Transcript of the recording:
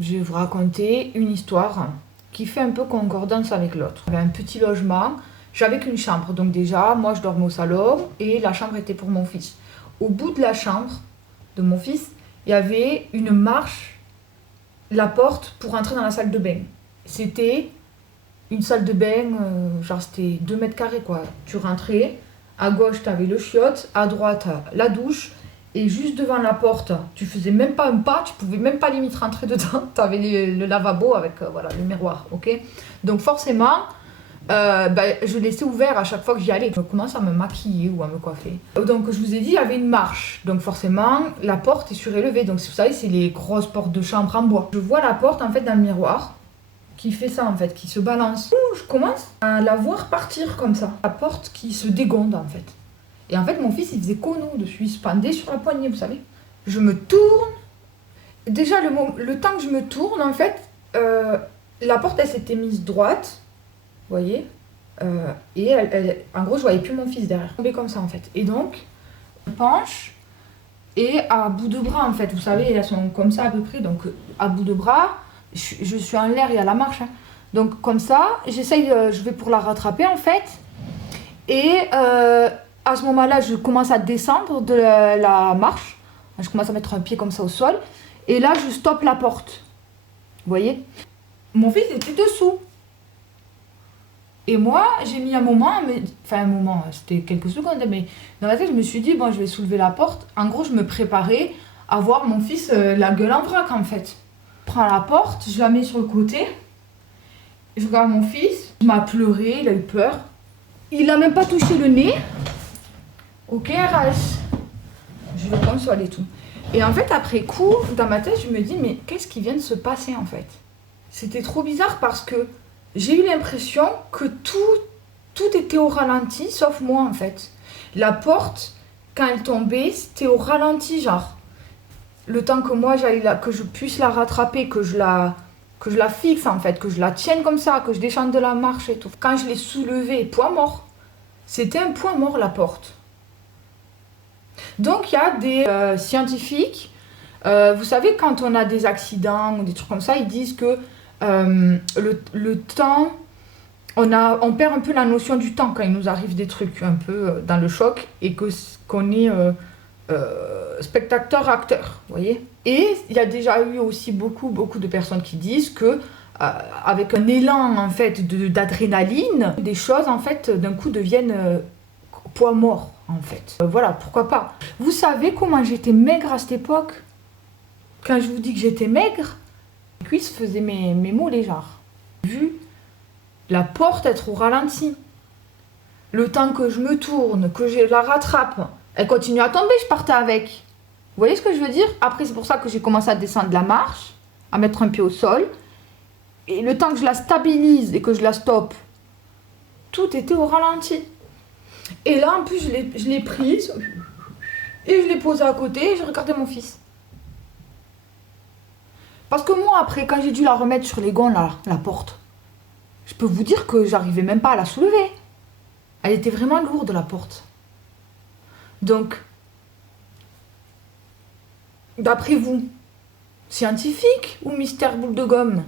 Je vais vous raconter une histoire qui fait un peu concordance avec l'autre. J'avais un petit logement, j'avais qu'une chambre, donc déjà, moi je dormais au salon et la chambre était pour mon fils. Au bout de la chambre de mon fils, il y avait une marche, la porte pour entrer dans la salle de bain. C'était une salle de bain, genre c'était 2 mètres carrés quoi. Tu rentrais, à gauche t'avais le chiotte, à droite la douche, et juste devant la porte, tu faisais même pas un pas, tu pouvais même pas limite rentrer dedans, t'avais le lavabo avec voilà, le miroir, ok. Donc forcément, je laissais ouvert à chaque fois que j'y allais. Je commence à me maquiller ou à me coiffer. Donc je vous ai dit, il y avait une marche. Donc forcément, la porte est surélevée. Donc vous savez, c'est les grosses portes de chambre en bois. Je vois la porte en fait dans le miroir qui fait ça en fait, qui se balance. Je commence à la voir partir comme ça. La porte qui se dégonde en fait. Et en fait, mon fils, il faisait cono dessus, il se pendait sur la poignée, vous savez. Je me tourne. Déjà, le temps que je me tourne, en fait, la porte, elle s'était mise droite. Vous voyez, et en gros, je voyais plus mon fils derrière. Tombé comme ça, en fait. Et donc, je penche, et à bout de bras, en fait, vous savez, elles sont comme ça à peu près. Donc, à bout de bras, je suis en l'air, il y a la marche. Hein. Donc, comme ça, j'essaye, je vais pour la rattraper, en fait. Et à ce moment-là, je commence à descendre de la marche. Je commence à mettre un pied comme ça au sol. Et là, je stoppe la porte. Vous voyez, mon fils était dessous. Et moi, j'ai mis un moment, c'était quelques secondes, mais dans la tête, je me suis dit, bon, je vais soulever la porte. En gros, je me préparais à voir mon fils la gueule en vrac, en fait. Je prends la porte, je la mets sur le côté, je regarde mon fils, il m'a pleuré, il a eu peur. Il n'a même pas touché le nez. Ok, RH. Je le console et tout. Et en fait, après coup, dans ma tête, je me dis, mais qu'est-ce qui vient de se passer, en fait? C'était trop bizarre parce que j'ai eu l'impression que tout était au ralenti, sauf moi en fait. La porte, quand elle tombait, c'était au ralenti, genre. Le temps que moi, que je puisse la rattraper, que je la fixe en fait, que je la tienne comme ça, que je descende de la marche et tout. Quand je l'ai soulevée, point mort. C'était un point mort, la porte. Donc il y a des scientifiques, vous savez, quand on a des accidents ou des trucs comme ça, ils disent que le temps, on perd un peu la notion du temps quand il nous arrive des trucs un peu dans le choc et qu'on est spectateur-acteur, vous voyez. Et il y a déjà eu aussi beaucoup de personnes qui disent que avec un élan en fait d'adrénaline, des choses en fait d'un coup deviennent poids mort en fait. Voilà, pourquoi pas. Vous savez comment j'étais maigre à cette époque? Quand je vous dis que j'étais maigre, mes cuisses faisaient mes mollets, genre. Vu la porte être au ralenti, le temps que je me tourne, que je la rattrape, elle continue à tomber, je partais avec. Vous voyez ce que je veux dire? Après, c'est pour ça que j'ai commencé à descendre la marche, à mettre un pied au sol. Et le temps que je la stabilise et que je la stoppe, tout était au ralenti. Et là, en plus, je l'ai prise et je l'ai posée à côté et je regardais mon fils. Parce que moi, après, quand j'ai dû la remettre sur les gonds, là, la porte, je peux vous dire que j'arrivais même pas à la soulever. Elle était vraiment lourde, la porte. Donc, d'après vous, scientifique ou mystère boule de gomme?